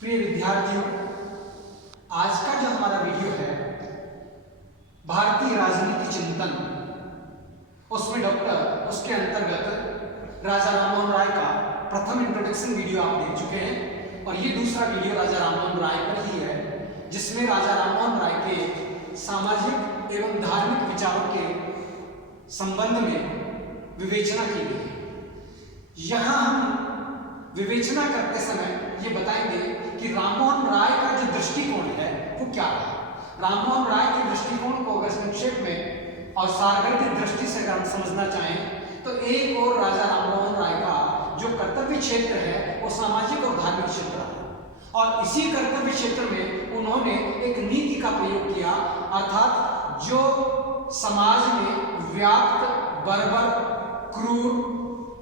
प्रिय विद्यार्थियों, आज का जो हमारा वीडियो है भारतीय राजनीति चिंतन, उसमें उसके अंतर्गत राजा राममोहन राय का प्रथम इंट्रोडक्शन वीडियो आप देख चुके हैं और ये दूसरा वीडियो राजा राममोहन राय पर ही है, जिसमें राजा राममोहन राय के सामाजिक एवं धार्मिक विचारों के संबंध में विवेचना की गई है। यहाँ हम विवेचना करते समय ये बताएंगे कि राममोहन राय का जो दृष्टिकोण है वो क्या है। राममोहन राय के दृष्टिकोण को अगर संक्षेप में और सारगर्भित दृष्टि से अगर हम समझना चाहें तो एक और राजा राममोहन राय का जो कर्तव्य क्षेत्र है वो सामाजिक और धार्मिक क्षेत्र है और इसी कर्तव्य क्षेत्र में उन्होंने एक नीति का प्रयोग किया, अर्थात जो समाज में व्याप्त बर्बर, क्रूर,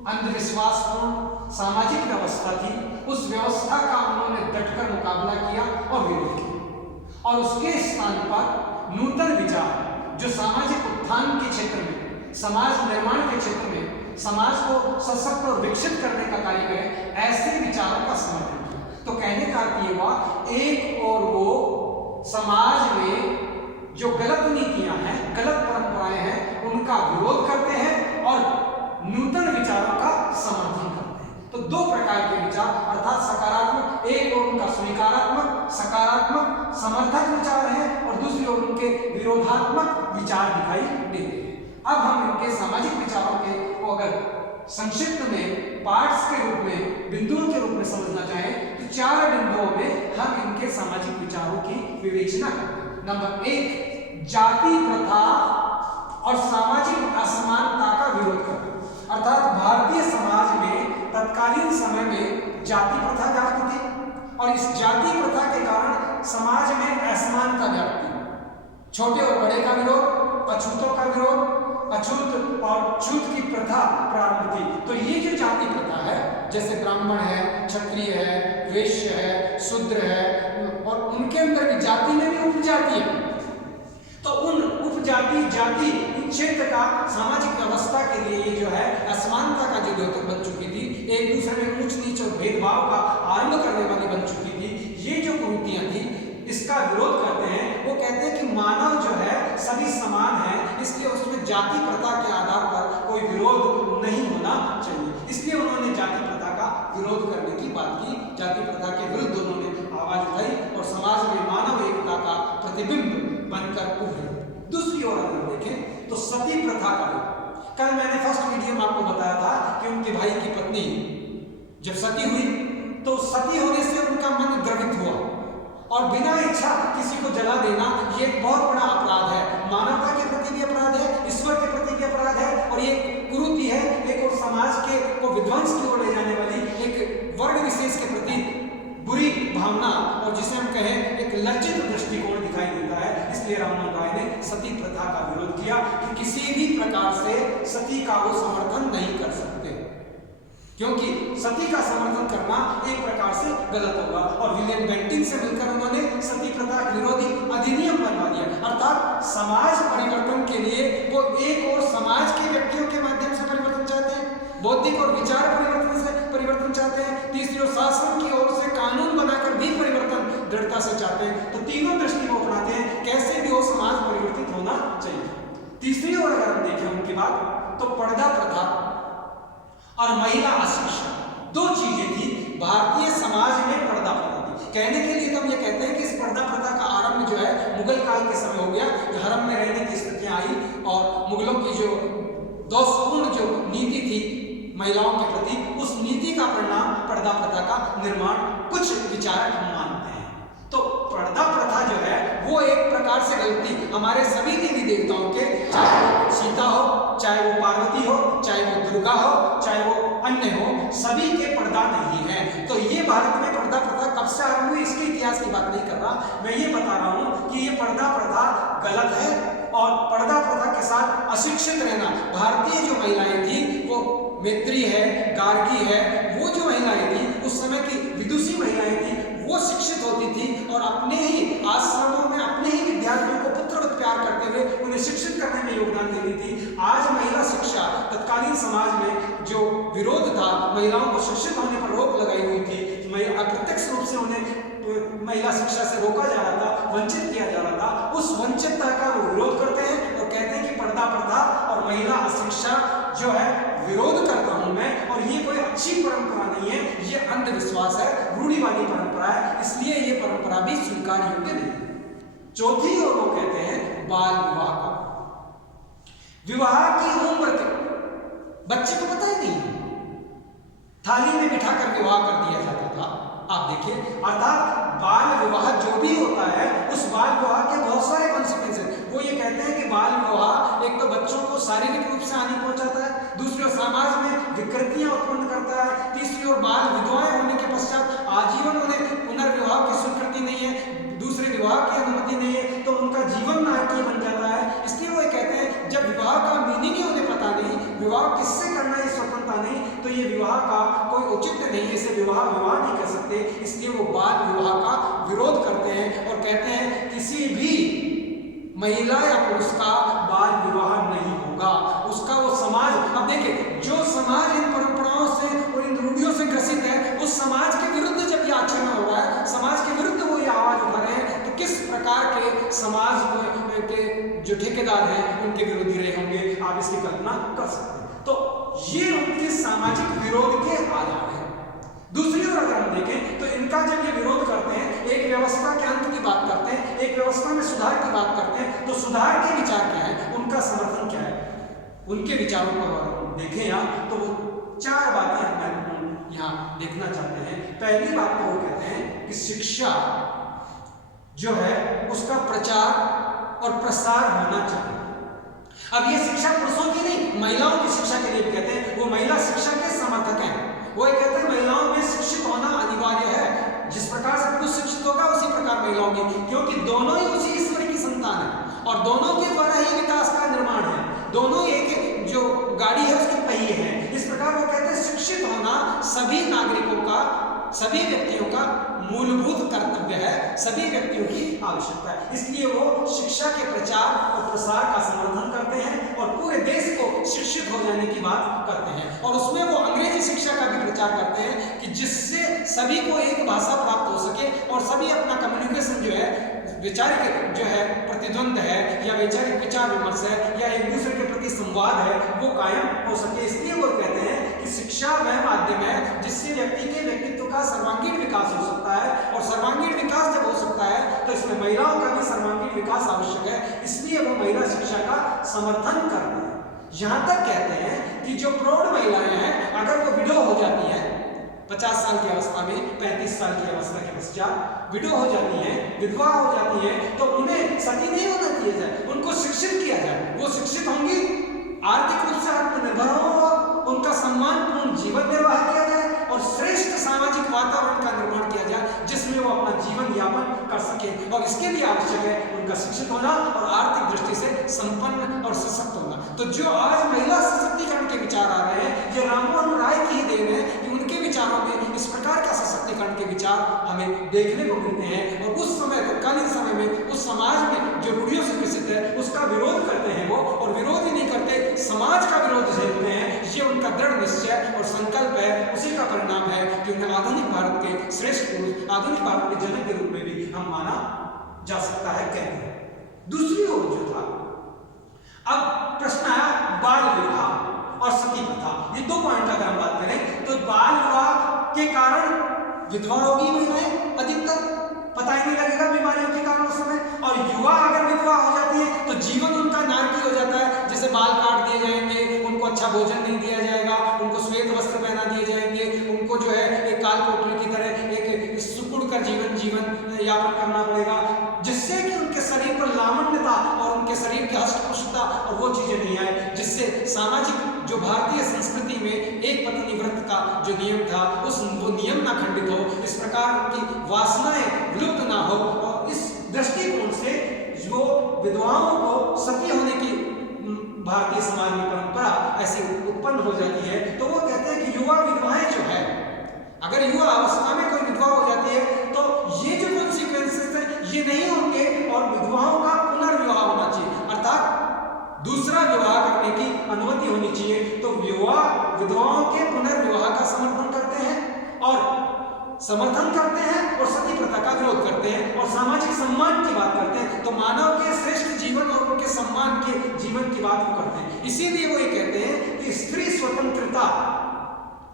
अंधविश्वासपूर्ण सामाजिक व्यवस्था थी, उस व्यवस्था का उन्होंने डटकर मुकाबला किया और विरोध किया और उसके स्थान पर नूतन विचार जो सामाजिक उत्थान के क्षेत्र में, समाज निर्माण के क्षेत्र में समाज को सशक्त और विकसित करने का कार्य करें, ऐसे विचारों का समर्थन किया। तो कहने का अर्थ ये हुआ, एक और वो समाज में जो गलत नीतियां हैं, गलत परंपराएं हैं, उनका विरोध करते हैं और नूतन विचारों का समर्थन करते हैं। तो दो प्रकार के विचार, अर्थात सकारात्मक, एक और उनका स्वीकारात्मक सकारात्मक समर्थक विचार है और दूसरी ओर उनके विरोधात्मक विचार दिखाई देते हैं। अब हम इनके सामाजिक विचारों के को अगर संक्षिप्त में पार्ट्स के रूप में, बिंदुओं के रूप में समझना चाहें तो चार बिंदुओं में हम इनके सामाजिक विचारों की विवेचना करते हैं। नंबर एक, जाति प्रथा और सामाजिक असमानता का विरोध करना, अर्थात भारतीय समाज में तत्कालीन समय में जाति प्रथा व्याप्त थी और इस जाति प्रथा के कारण समाज में असमानता व्याप्त थी। छोटे और बड़े का विरोध, अछूतों का विरोध, अछूत और छूत की प्रथा प्रारंभ थी। तो ये जो जाति प्रथा है, जैसे ब्राह्मण है, क्षत्रिय है, वैश्य है, शूद्र है और उनके अंदर भी जाति में भी उपजाति है, तो उन उपजाति जाति क्षेत्र का सामाजिक व्यवस्था के लिए ये जो है असमानता का जो द्योतक बन चुकी थी, एक दूसरे में ऊंच नीच और भेदभाव का आरंभ करने वाली बन चुकी थी, ये जो कुरीतियां थी इसका विरोध करते हैं। वो कहते हैं कि मानव जो है सभी समान है, इसलिए उसमें जाति प्रथा के आधार पर कोई विरोध नहीं होना चाहिए। इसलिए उन्होंने जाति प्रथा का विरोध करने की बात की, जाति प्रथा के विरुद्ध उन्होंने आवाज उठाई और समाज में मानव एकता का प्रतिबिंब बनकर उभरे। दूसरी ओर अगर देखें तो सती प्रथा का विरोध, कल मैंने फर्स्ट वीडियो में आपको बताया था कि उनके भाई की पत्नी जब सती हुई तो सती होने से उनका मन द्रवित हुआ और बिना इच्छा किसी को जला देना ये एक बहुत बड़ा अपराध है, मानवता के प्रति भी अपराध है, ईश्वर के प्रति भी अपराध है और ये कुरीति है, एक और समाज के को विध्वंस की ओर ले जाने वाली एक वर्ग विशेष के प्रति बुरी भावना और जिसे हम कहें एक लज्जित दृष्टिकोण दिखाई देता है। इसलिए राममोहन राय ने सती प्रथा का विरोध किया कि किसी भी प्रकार से सती का वो समर्थन नहीं कर सकते, क्योंकि सती का समर्थन करना एक प्रकार से गलत होगा और विलियम बेंटिंक से मिलकर उन्होंने सती प्रथा विरोधी अधिनियम बनवा दिया, अर्थात समाज परिवर्तन के लिए वो एक और समाज के व्यक्तियों के माध्यम से परिवर्तन चाहते हैं, बौद्धिक और विचार परिवर्तन चाहते हैं, तीसरी ओर शासन की ओर से कानून बनाकर भी परिवर्तन दृढ़ता से चाहते हैं। तो तीनों दृष्टि को अपनाते हैं, कैसे भी वो समाज परिवर्तित होना चाहिए। तीसरी ओर अगर हम देखें उनकी बात तो पर्दा प्रथा और महिला अशिक्षा, दो चीजें थी भारतीय समाज में पर्दा प्रथा थी। कहने के लिए तो हम ये कहते हैं कि इस पर्दा प्रथा का आरंभ जो है मुगल काल के समय हो गया, हरम में रहने की स्थितियां आई और मुगलों की जो दोषपूर्ण जो नीति थी महिलाओं के प्रति, उस नीति का परिणाम पर्दा प्रथा का निर्माण कुछ विचारक मानते हैं। तो पर्दा प्रथा जो है वो एक प्रकार से गलती हमारे सभी देवी देवताओं के, चाहे वो सीता हो, चाहे वो पार्वती हो, चाहे वो दुर्गा हो, चाहे वो अन्य हो, सभी के पर्दा नहीं है। तो ये भारत में पर्दा प्रथा कब से आरंभ हुई इसके इतिहास की बात नहीं कर रहा, मैं ये बता रहा हूँ कि ये पर्दा प्रथा गलत है और पर्दा प्रथा के साथ अशिक्षित रहना, भारतीय जो महिलाएं थी वो मैत्री है, गार्गी है, वो जो महिलाएं थी उस समय की विदुषी महिलाएं थी, वो शिक्षित होती थी और अपने ही आश्रमों में अपने ही विद्यार्थियों को पुत्रवत प्यार करते हुए उन्हें शिक्षित करने में योगदान देती थी। आज महिला शिक्षा, तत्कालीन समाज में जो विरोध था, महिलाओं को शिक्षित होने पर रोक लगाई हुई थी, अप्रत्यक्ष रूप से उन्हें महिला शिक्षा से रोका जा रहा था, वंचित किया जा रहा था, उस वंचितता का वो विरोध करते हैं और कहते हैं कि पर्दा प्रथा और महिला अशिक्षा जो है विरोध करता हूं मैं, और ये कोई अच्छी परंपरा नहीं है, ये अंधविश्वास है, रूढ़िवादी परंपरा है, इसलिए ये परंपरा भी स्वीकार योग्य नहीं है। चौथी ओर वो कहते हैं बाल विवाह का। विवाह की उम्र बच्चे को पता ही नहीं है, थाली में बिठाकर विवाह कर दिया जाता था। आप देखिए, अर्थात बाल विवाह जो भी होता है उस बाल विवाह के बहुत सारे कॉन्सिक्वेंसेस। वो ये कहते हैं कि बाल विवाह एक तो बच्चों को शारीरिक रूप से हानि पहुंचाता है, दूसरी ओर समाज में विकृतियां उत्पन्न करता है, तीसरी ओर बाल विधवाएं होने के पश्चात आजीवन उन्हें पुनर्विवाह की स्वीकृति नहीं है, दूसरे विवाह की अनुमति नहीं है, तो उनका जीवन नारकीय बन जाता है। इसलिए वो कहते हैं जब विवाह का मीनिंग ही उन्हें पता नहीं, विवाह किससे करना है स्वतंत्रता नहीं, तो ये विवाह का कोई औचित्य नहीं है, इसे विवाह नहीं कर सकते। इसलिए वो बाल विवाह का विरोध करते हैं और कहते हैं किसी भी महिला या पुरुष का बाल विवाह नहीं होगा, उसका वो समाज। अब देखिए, जो समाज इन परंपराओं से और इन रूढ़ियों से ग्रसित है, उस समाज के विरुद्ध जब ये आचरण हो रहा है, समाज के विरुद्ध वो ये आवाज उठा रहे हैं, तो किस प्रकार के समाज के जो ठेकेदार हैं उनके विरोधी रहे होंगे, आप इसकी कल्पना कर सकते हैं। तो ये उनके सामाजिक विरोध के आधार है। दूसरी ओर अगर हम देखें तो इनका जब ये विरोध करते हैं, एक व्यवस्था के अंत की बात करते हैं, एक व्यवस्था में सुधार की बात करते हैं, तो सुधार के विचार क्या है, उनका समर्थन क्या है, उनके विचारों को देखें यहाँ तो वो चार बातें हम यहाँ देखना चाहते हैं। पहली बात तो वो कहते हैं कि शिक्षा जो है उसका प्रचार और प्रसार होना चाहिए। अब ये शिक्षा पुरुषों की नहीं, महिलाओं की शिक्षा के लिए भी कहते हैं, वो महिला शिक्षा के समर्थक हैं। वो कहते हैं महिलाओं में शिक्षित होना अनिवार्य है, जिस प्रकार से पुरुष शिक्षित होगा उसी प्रकार महिलाओं में, क्योंकि दोनों ही उसी ईश्वर की संतान है और दोनों के द्वारा ही विकास का निर्माण है, दोनों एक जो गाड़ी है उसके पहिए हैं। इस प्रकार वो कहते हैं शिक्षित होना सभी नागरिकों का, सभी व्यक्तियों का मूलभूत कर्तव्य है, सभी व्यक्तियों की आवश्यकता है। इसलिए वो शिक्षा के प्रचार और प्रसार का समर्थन करते हैं और पूरे देश को शिक्षित हो जाने की बात करते हैं। और उसमें वो अंग्रेजी शिक्षा का भी प्रचार करते हैं कि जिससे सभी को एक भाषा प्राप्त हो सके और सभी अपना कम्युनिकेशन जो है, वैचारिक जो है प्रतिद्वंद है या वैचारिक विचार विमर्श है या एक दूसरे के प्रति संवाद है, वो कायम हो सके। इसलिए वो कहते हैं कि शिक्षा वह माध्यम है जिससे व्यक्ति के व्यक्तित्व का सर्वांगीण विकास हो सकता है, और सर्वांगीण विकास जब हो सकता है तो इसमें महिलाओं का भी सर्वांगीण विकास आवश्यक है। इसलिए वो महिला शिक्षा का समर्थन करते हैं। यहां तक कहते हैं कि जो प्रौढ़ महिलाएं हैं, अगर वो विडो हो जाती है 50 साल की अवस्था में, 35 साल की अवस्था के पश्चात विडो हो जाती है, विधवा हो जाती है, तो उन्हें सती नहीं होना दिया जाए, उनको शिक्षित किया जाए। वो शिक्षित होंगी, आर्थिक रूप से आत्मनिर्भर हो, उनका सम्मानपूर्ण जीवन निर्वाह किया जाए और श्रेष्ठ सामाजिक वातावरण का निर्माण किया जाए जिसमें वो अपना जीवन यापन कर सके। और इसके लिए आवश्यक है उनका शिक्षित होना और आर्थिक दृष्टि से संपन्न और सशक्त होना। तो जो आज महिला सशक्तिकरण के विचार आ रहे हैं, ये राममोहन राय की ही देन है कि उनके विचारों में इस प्रकार का सशक्तिकरण के विचार हमें देखने को मिलते हैं। और उस समय, तत्कालीन समय में, उस समाज में जो रूढ़ियों से प्रसिद्ध है उसका विरोध करते हैं वो, और विरोध ही नहीं करते, समाज का विरोध झेलते हैं। ये उनका दृढ़ निश्चय और संकल्प है। उसी का परिणाम है कि उन्हें आधुनिक भारत के श्रेष्ठ पुरुष, आधुनिक भारत के जनक के रूप में भी हम माना जा सकता है, कहते हैं। दूसरी ओर जो था, अब प्रश्न आया बाल विवाह और सती प्रथा। ये दो पॉइंट अगर हम बात करें तो बाल विवाह के कारण विधवा होगी महिलाएं अधिकतर, पता ही नहीं लगेगा बीमारियों के कारण उस समय। और युवा अगर विधवा हो जाती है तो जीवन उनका नारकीय हो जाता है, जैसे बाल काट दिए जाएंगे, उनको अच्छा भोजन नहीं दिया जाएगा, उनको श्वेत वस्त्र पहना दिए जाएंगे, उनको जो है एक कालकोटरी की तरह एक सुकुड़ कर जीवन यापन करना पड़ेगा, जिससे कि उनके शरीर पर लावण्यता और उनके शरीर की हष्टपुष्टता और वो चीजें नहीं आए, जिससे सामाजिक जो भारतीय संस्कृति में एक पत्नी व्रत का जो नियम था वो नियम ना खंडित हो, इस प्रकार उनकी वासनाएं विलुप्त ना हो। और इस दृष्टिकोण से जो विधवाओं को सती होने की भारतीय समाज में परंपरा ऐसी उत्पन्न हो जाती है, तो वो कहते हैं कि युवा विधवाएं जो है, अगर युवा अवस्था में कोई विधवा हो जाती है तो ये जो कॉन्सिक्वेंसेस हैं ये नहीं होंगे और विधवाओं का पुनर्विवाह होना चाहिए, अर्थात दूसरा विवाह करने की अनुमति होनी चाहिए। तो विधवाओं के पुनर्विवाह का समर्थन करते हैं और समर्थन करते हैं और सती प्रथा का विरोध करते हैं और सामाजिक सम्मान की बात करते हैं, तो मानव के श्रेष्ठ जीवन और उनके सम्मान के जीवन की बात वो करते हैं। इसीलिए वो ये कहते हैं कि स्त्री स्वतंत्रता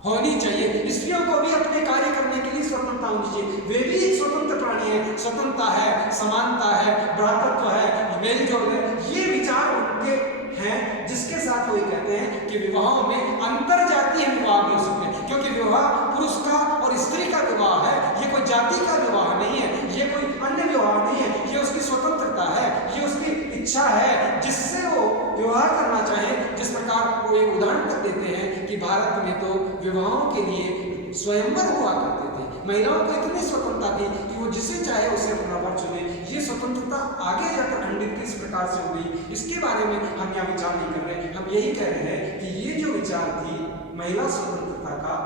होनी चाहिए, स्त्रियों को भी अपने कार्य करने के लिए स्वतंत्रता होनी चाहिए, वे भी एक स्वतंत्र प्राणी है, स्वतंत्रता है, समानता है, भ्रातृत्व है, मेलजोल है, ये विचार उनके हैं, जिसके साथ वो कहते हैं कि विवाहों में अंतर जातीय विवाह भी हो सकते हैं, क्योंकि विवाह पुरुष का और स्त्री का विवाह है, ये कोई जाति का विवाह नहीं है, ये कोई अन्य विवाह नहीं है, ये उसकी स्वतंत्रता है, ये उसकी इच्छा है जिससे वो विवाह करना चाहे। जिस प्रकार वो एक उदाहरण तक देते हैं कि भारत में तो विवाहों के लिए स्वयंवर हुआ करते थे, महिलाओं को इतनी स्वतंत्रता थी कि वो जिसे चाहे उसे अपना वर चुने। ये स्वतंत्रता आगे जाकर खंडित किस प्रकार से हुई, इसके बारे में हम यहाँ विचार नहीं कर रहे, हम यही कह रहे हैं कि ये जो विचार थी महिला स्वतंत्रता का,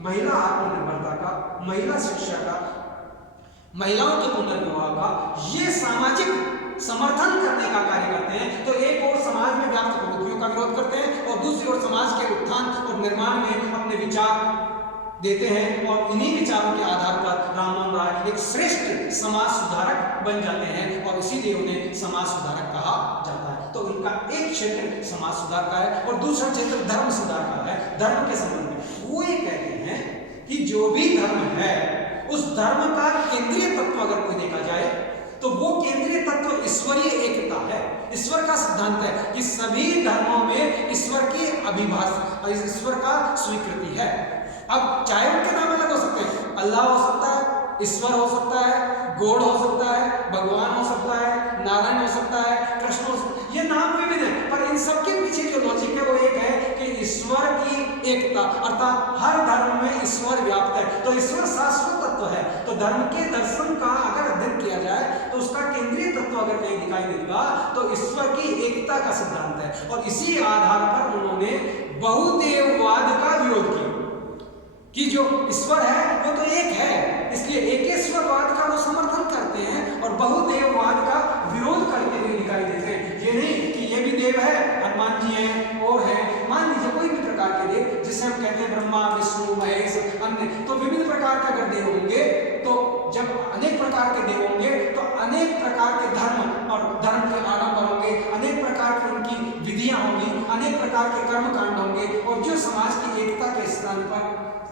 महिला आत्मनिर्भरता का, महिला शिक्षा का, महिलाओं के पुनर्विवाह का, ये सामाजिक समर्थन करने का कार्य करते हैं। तो एक और समाज में व्याप्त प्रवृत्तियों का विरोध करते हैं और दूसरी ओर समाज के उत्थान और निर्माण में अपने विचार देते हैं और इन्हीं विचारों के आधार पर राममोहन राय एक श्रेष्ठ समाज सुधारक बन जाते हैं और इसीलिए उन्हें समाज सुधारक कहा जाता है। तो उनका एक क्षेत्र समाज सुधार का है और दूसरा क्षेत्र धर्म सुधार का है। धर्म के संबंध में वो ये कहते हैं कि जो भी धर्म है उस धर्म का केंद्रीय तत्व अगर कोई देखा जाए तो वो केंद्रीय तत्व ईश्वरीय एकता है। ईश्वर का सिद्धांत है कि सभी धर्मों में ईश्वर की अभिभाषा, ईश्वर का स्वीकृति है। अब चाहे उनके नाम अलग हो सकते हैं, अल्लाह हो सकता है, ईश्वर हो सकता है, गॉड हो सकता है, भगवान हो सकता है, नारायण हो सकता है, कृष्ण हो सकता है, ये नाम विभिन्न है, पर इन सबके पीछे जो लॉजिक है वो एक है कि ईश्वर की एकता, अर्थात हर धर्म में ईश्वर व्याप्त है। तो ईश्वर शाश्वत तत्व है। तो धर्म के दर्शन का अगर अध्ययन किया जाए तो उसका केंद्रीय तत्व अगर कहीं दिखाई देगा तो ईश्वर की एकता का सिद्धांत है और इसी आधार पर उन्होंने बहुदेववाद का विरोध किया कि जो ईश्वर है वो तो एक है, इसलिए एकेश्वरवाद का वो समर्थन करते हैं और बहुदेववाद का विरोध करते हुए दिखाई देते हैं। ये नहीं कि ये भी देव है, हनुमान जी हैं और हैं, मान लीजिए कोई भी प्रकार के देव, जिसे हम कहते हैं ब्रह्मा, विष्णु, महेश, अन्य, तो विभिन्न प्रकार के अगर देव होंगे तो जब अनेक प्रकार के देव होंगे तो अनेक प्रकार के धर्म और धर्म के आडंबर होंगे, अनेक प्रकार की उनकी विधियां होंगी, अनेक प्रकार के कर्म कांड होंगे और जो समाज की एकता के स्थान पर,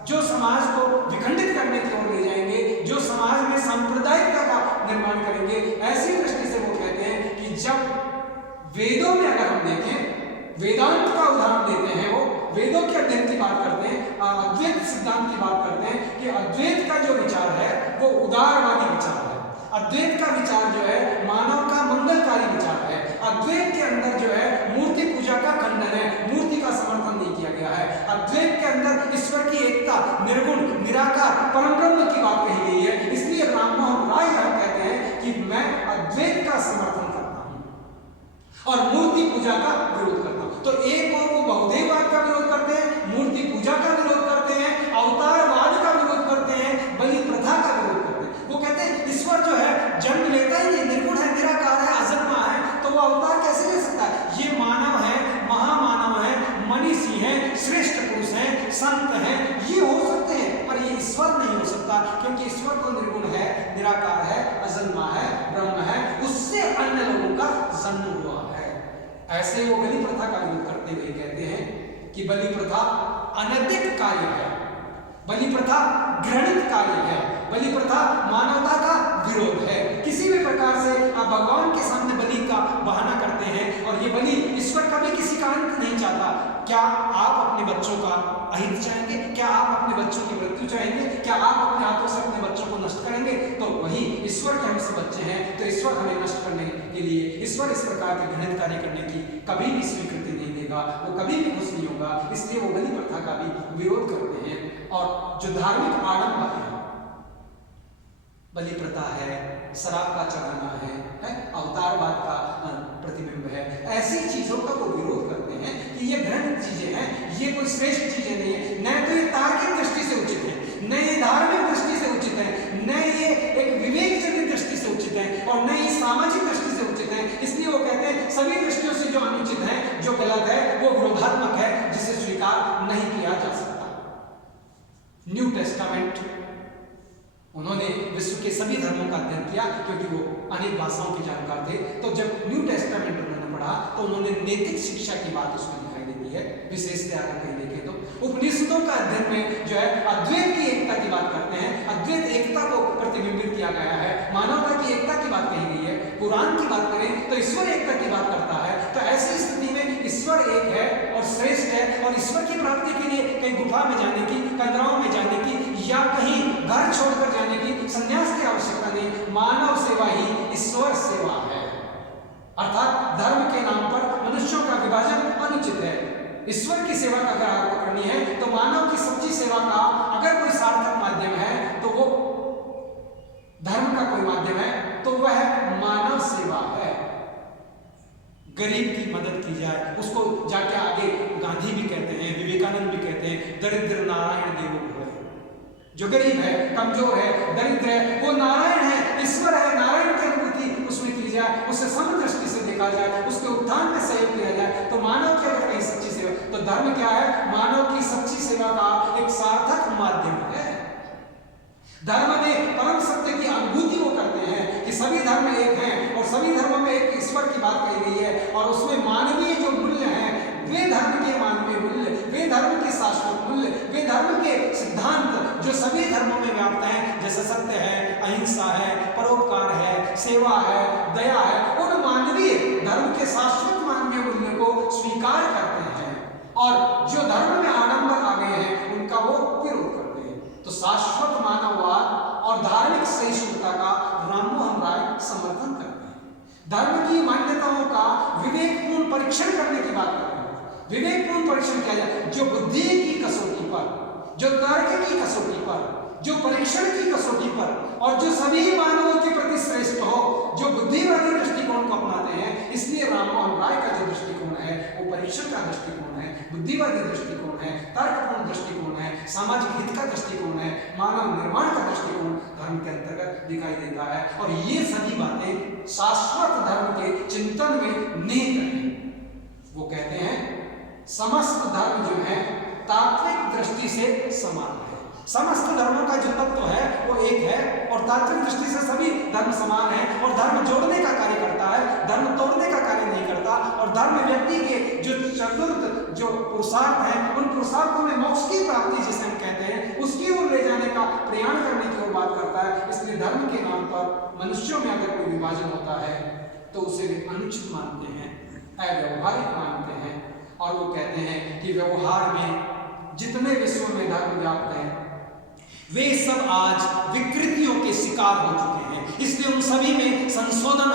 जो समाज को विखंडित करने की ओर ले जाएंगे, जो समाज में सांप्रदायिकता का निर्माण करेंगे, ऐसी दृष्टि से वो कहते हैं कि जब वेदों में अगर हम देखें, वेदांत का उदाहरण देते हैं, वो वेदों के अध्ययन की बात करते हैं, अद्वैत सिद्धांत की बात करते हैं कि अद्वैत का जो विचार है वो उदारवादी विचार है। अद्वैत का विचार जो है मानव का मंगलकारी विचार है। अद्वैत के अंदर जो है मूर्ति पूजा का खंडन है, मूर्ति का समर्थन नहीं किया गया है। अद्वैत के अंदर ईश्वर की एकता, निर्गुण, निराकार, परम ब्रह्म की बात कही गई है। इसलिए राममोहन राय कहते हैं कि मैं अद्वैत का समर्थन करता हूं और मूर्ति पूजा का विरोध करता हूं। तो एक और वो बहुदेववाद का विरोध करते हैं, मूर्ति पूजा का विरोध करते हैं, अवतारवाद का विरोध करते हैं, बलि प्रथा का विरोध करते हैं। वो कहते हैं ईश्वर जो है जन्म लेता ही नहीं, निर्गुण है, निराकार है, अजन्मा है, तो वो अवतार कैसे ले सकता है? ये मानव है, महामानव है, मनीषी है, श्रेष्ठ पुरुष है, संत है, ये हो सकते हैं, पर ये ईश्वर नहीं हो सकता, क्योंकि ईश्वर तो निर्गुण है, निराकार है, अजन्मा है, ब्रह्म है, उससे अन्य लोगों का जन्म हुआ है। ऐसे वो बलि प्रथा का विरोध करते हुए कहते हैं कि बलि प्रथा अनैतिक कार्य है, बलि प्रथा घृणित कार्य है, बलि प्रथा मानवता का विरोध है। किसी भी प्रकार से आप भगवान के सामने बलि का बहाना करते हैं और ये बलि ईश्वर कभी किसी का अंत नहीं चाहता। क्या आप अपने बच्चों का अहित चाहेंगे? क्या आप अपने बच्चों की मृत्यु चाहेंगे? क्या आप अपने हाथों से अपने बच्चों को नष्ट करेंगे? तो वही ईश्वर के हमसे बच्चे हैं, तो ईश्वर हमें नष्ट करने के लिए, ईश्वर इस प्रकार के घृणित कार्य करने की कभी भी स्वीकृति नहीं देगा, वो कभी भी खुश नहीं होगा। इसलिए वो बलि प्रथा का भी विरोध करते हैं। और जो धार्मिक आडंबर है, बलि प्रथा है, शराब का चढ़ाना है, अवतारवाद का प्रतिबिंब है, ऐसी चीजों का वो विरोध करते हैं कि ये घृणित चीजें हैं, ये कोई श्रेष्ठ चीजें नहीं है, न तो ये तार्किक दृष्टि से उचित है, न ये धार्मिक दृष्टि से उचित है, न ये एक विवेकजनित दृष्टि से उचित है और न ये सामाजिक दृष्टि से उचित है। इसलिए वो कहते हैं सभी दृष्टियों से जो अनुचित है, जो गलत है, वो विरोधात्मक है, जिसे स्वीकार नहीं किया जा सकता। न्यू टेस्टामेंट उन्होंने विश्व के सभी धर्मों का अध्ययन किया क्योंकि वो अनेक भाषाओं के जानकार थे। तो जब न्यू टेस्टामेंट उन्होंने पढ़ा तो उन्होंने नैतिक शिक्षा की बात उसमें दिखाई देती है। विशेषतः अगर कहीं देखें तो उपनिषदों का अध्ययन में जो है अद्वैत की एकता की बात करते हैं, अद्वैत एकता को प्रतिबिंबित किया गया है, मानवता की एकता की बात कही गई है। पुराण की बात करें तो ईश्वर एकता की बात करता है। तो ऐसी स्थिति में ईश्वर एक है और श्रेष्ठ है, और ईश्वर की प्राप्ति के लिए कहीं गुफा में जाने की, कंदराओं में जाने की या कहीं घर छोड़कर जाने की, संन्यास की आवश्यकता नहीं। मानव सेवा ही ईश्वर सेवा है। अर्थात धर्म के नाम पर मनुष्यों का विभाजन अनुचित है। ईश्वर की सेवा का अगर आपको करनी है तो मानव की सच्ची सेवा का अगर कोई सार्थक माध्यम है तो वो धर्म का कोई माध्यम है तो वह मानव सेवा है। गरीब की मदद की जाए, उसको जाके आगे गांधी भी कहते हैं, विवेकानंद भी कहते हैं, दरिद्र नारायण देवो भव। जो गरीब है, कमजोर है, दरिद्र है, वो नारायण है, ईश्वर है। नारायण की अनुभूति उसमें की जाए, उसे समदृष्टि से देखा जाए, उसके उत्थान में सहयोग किया जाए तो मानव की अगर कहीं सच्ची सेवा, तो धर्म क्या है? मानव की सच्ची सेवा का एक सार्थक माध्यम है। धर्म में परम सत्य की अनुभूति वो करते हैं कि सभी धर्म एक हैं और सभी धर्मों में एक ईश्वर की बात कही गई है, और उसमें मानवीय जो मूल्य हैं वे धर्म के मानवीय मूल्य, वे धर्म के शाश्वत मूल्य, वे धर्म के सिद्धांत जो सभी धर्मों में व्याप्त हैं, जैसे सत्य है, अहिंसा है, परोपकार है, सेवा है, दया है, उन मानवीय धर्म के शाश्वत मानवीय मूल्य को स्वीकार करते हैं, और जो धर्म में आडंबर आ गए हैं उनका वो विरोध करते हैं। तो शाश्वत मानववाद और धार्मिक सहिष्णुता का राममोहन राय समर्थन करते हैं। धर्म की मान्यताओं का विवेकपूर्ण परीक्षण करने की बात करते हैं। विवेकपूर्ण परीक्षण किया जाए जो बुद्धि की कसौटी पर, जो तर्क की कसौटी पर, जो परीक्षण की कसौटी पर, और जो सभी मानवों के प्रति श्रेष्ठ हो, जो बुद्धिवादी दृष्टिकोण को अपनाते हैं। इसलिए राममोहन राय का जो दृष्टिकोण है वो परीक्षण का दृष्टिकोण है, बुद्धिवादी दृष्टिकोण है, तर्कपूर्ण दृष्टिकोण है, सामाजिक हित का दृष्टिकोण है, मानव निर्माण का दृष्टिकोण धर्म के अंतर्गत दिखाई देता है। और ये सभी बातें शाश्वत धर्म के चिंतन में निहित हैं। वो कहते हैं समस्त धर्म जो है तात्विक दृष्टि से समान है। समस्त धर्मों का जो तत्व है वो एक है, और तात्विक दृष्टि से सभी धर्म समान है, और धर्म जोड़ने का कार्य करता है, धर्म तोड़ने का कार्य नहीं करता। और धर्म व्यक्ति के जो चतुर्थ जो पुरुषार्थ हैं उन पुरुषार्थों में मोक्ष की प्राप्ति जिसे हम कहते हैं उसकी ओर ले जाने का प्रयाण करने की ओर बात करता है। इसलिए धर्म के नाम पर मनुष्यों में अगर कोई विभाजन होता है तो उसे वे अनुचित मानते हैं, अव्यवहारिक मानते हैं, और वो कहते हैं कि व्यवहार में जितने विश्व में धर्म व्याप्त हैं वे सब आज विकृतियों के शिकार हो चुके हैं। इसलिए उन सभी में संशोधन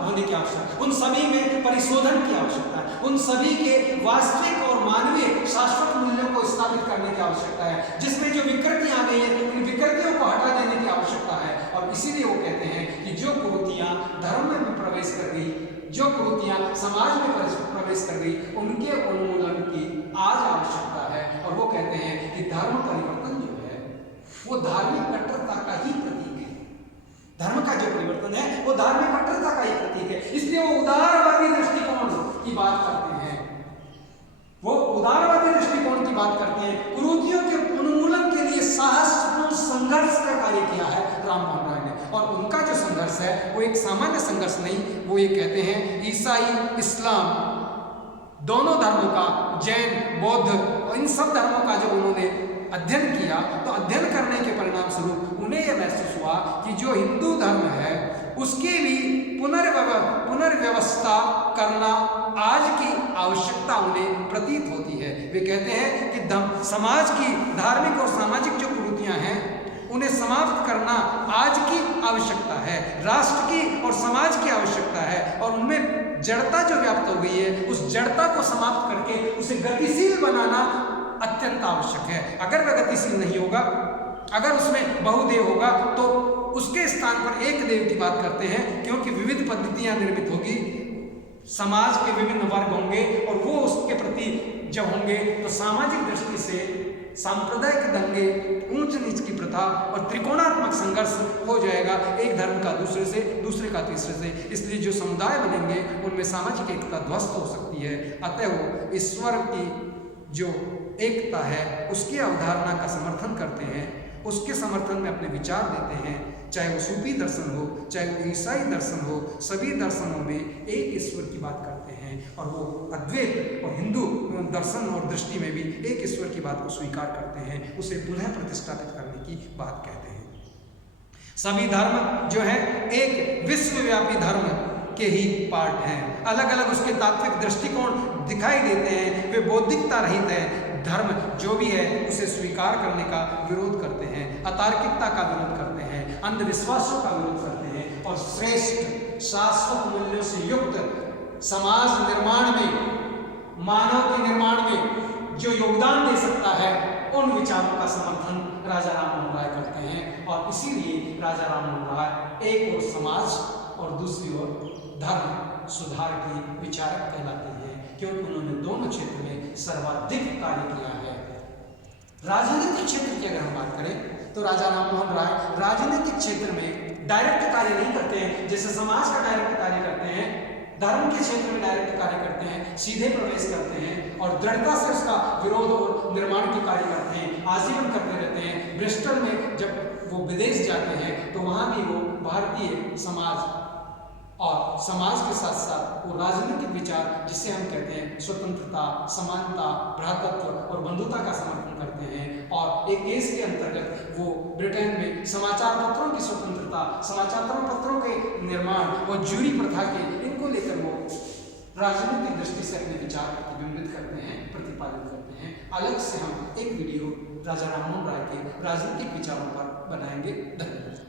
होने की आवश्यकता, उन सभी में परिशोधन की आवश्यकता है, उन सभी के वास्तविक और मानवीय शाश्वत मूल्यों को स्थापित करने की आवश्यकता है। जिसमें जो विकृतियां आ गई हैं उन विकृतियों को हटा देने की आवश्यकता है। और इसीलिए वो कहते हैं कि जो कुरीतियां धर्म में प्रवेश कर गई, जो कुरीतियां समाज में प्रवेश कर गई, उनके उन्मूलन की आज आवश्यकता है। और वो कहते हैं कि धर्म परिवर्तन जो है वो धार्मिक कट्टरता का ही प्रतीक है। धर्म का जो परिवर्तन है वो धार्मिक कट्टरता का ही प्रतीक है। इसलिए वो उदारवादी दृष्टिकोण की बात करते हैं, वो उदारवादी दृष्टिकोण की बात करते हैं। कुरीतियों के उन्मूलन के लिए साहसपूर्ण संघर्ष का कार्य किया है राममोहन राय ने, और उनका जो संघर्ष है वो एक सामान्य संघर्ष नहीं, वो ये कहते हैं ईसाई, इस्लाम दोनों धर्मों का, जैन, बौद्ध और इन सब धर्मों का जो उन्होंने अध्ययन किया, तो अध्ययन करने के परिणाम स्वरूप उन्हें यह महसूस हुआ कि जो हिंदू धर्म है उसकी भी पुनर्व्यवस्था करना आज की आवश्यकता उन्हें प्रतीत होती है। वे कहते हैं कि समाज की धार्मिक और सामाजिक जो कुरीतियां हैं उन्हें समाप्त करना आज की आवश्यकता है, राष्ट्र की और समाज की आवश्यकता है। और उनमें जड़ता जो व्याप्त हो गई है उस जड़ता को समाप्त करके उसे गतिशील बनाना अत्यंत आवश्यक है। अगर वह गतिशील नहीं होगा, अगर उसमें बहुदेव होगा तो उसके स्थान पर एक देव की बात करते हैं, क्योंकि विविध पद्धतियां निर्मित होगी, समाज के विभिन्न वर्ग होंगे और वो उसके प्रति जब होंगे तो सामाजिक दृष्टि से सांप्रदायिक दंगे, ऊंच नीच की प्रथा और त्रिकोणात्मक संघर्ष हो जाएगा, एक धर्म का दूसरे से, दूसरे का तीसरे से। इसलिए जो समुदाय बनेंगे उनमें सामाजिक एकता ध्वस्त हो सकती है। अतः वो ईश्वर की जो एकता है उसकी अवधारणा का समर्थन करते हैं उसके समर्थन में अपने विचार देते हैं। चाहे वो सूफी दर्शन हो, चाहे वो ईसाई दर्शन हो, सभी दर्शनों में एक ईश्वर की बात करते हैं और वो अद्वैत और हिंदू दर्शन और दृष्टि में भी एक ईश्वर की बात को स्वीकार करते हैं, उसे पुनः प्रतिष्ठापित करने की बात कहते हैं। सभी धर्म जो है एक विश्वव्यापी धर्म के ही पार्ट हैं, अलग अलग उसके तात्विक दृष्टिकोण दिखाई देते हैं, वे बौद्धिकता रहित है। धर्म जो भी है उसे स्वीकार करने का विरोध करते हैं, अतार्किकता का विरोध करते हैं, अंधविश्वासों का विरोध करते हैं और श्रेष्ठ शाश्वत मूल्यों से युक्त समाज निर्माण में, मानव के निर्माण में जो योगदान दे सकता है उन विचारों का समर्थन राजा राममोहन राय करते हैं। और इसीलिए राजा राममोहन राय एक ओर समाज और दूसरी ओर धर्म सुधार की विचारक कहलाते हैं, क्योंकि उन्होंने दोनों क्षेत्र में सर्वाधिक कार्य किया है। राजनीतिक क्षेत्र की अगर हम बात करें तो राजा राममोहन राय राजनीतिक क्षेत्र में डायरेक्ट कार्य नहीं करते हैं, जैसे समाज का डायरेक्ट कार्य करते हैं, धर्म के क्षेत्र में डायरेक्ट कार्य करते हैं, सीधे प्रवेश करते हैं और दृढ़ता से उसका विरोध और निर्माण के कार्य करते हैं, आजीवन करते रहते हैं। ब्रिस्टल में जब वो विदेश जाते हैं तो वहाँ भी वो भारतीय समाज और समाज के साथ साथ वो राजनीतिक विचार जिसे हम कहते हैं स्वतंत्रता, समानता, भ्रातृत्व और बंधुता का समर्थन करते हैं। और एक केस के अंतर्गत वो ब्रिटेन में समाचार पत्रों की स्वतंत्रता, समाचार पत्रों के निर्माण और जूरी प्रथा के इनको लेकर वो राजनीतिक दृष्टि से अपने विचार प्रतिबिंबित करते हैं, प्रतिपादित करते हैं। अलग से हम एक वीडियो राजा राममोहन राय के राजनीतिक विचारों पर बनाएंगे। धन्यवाद।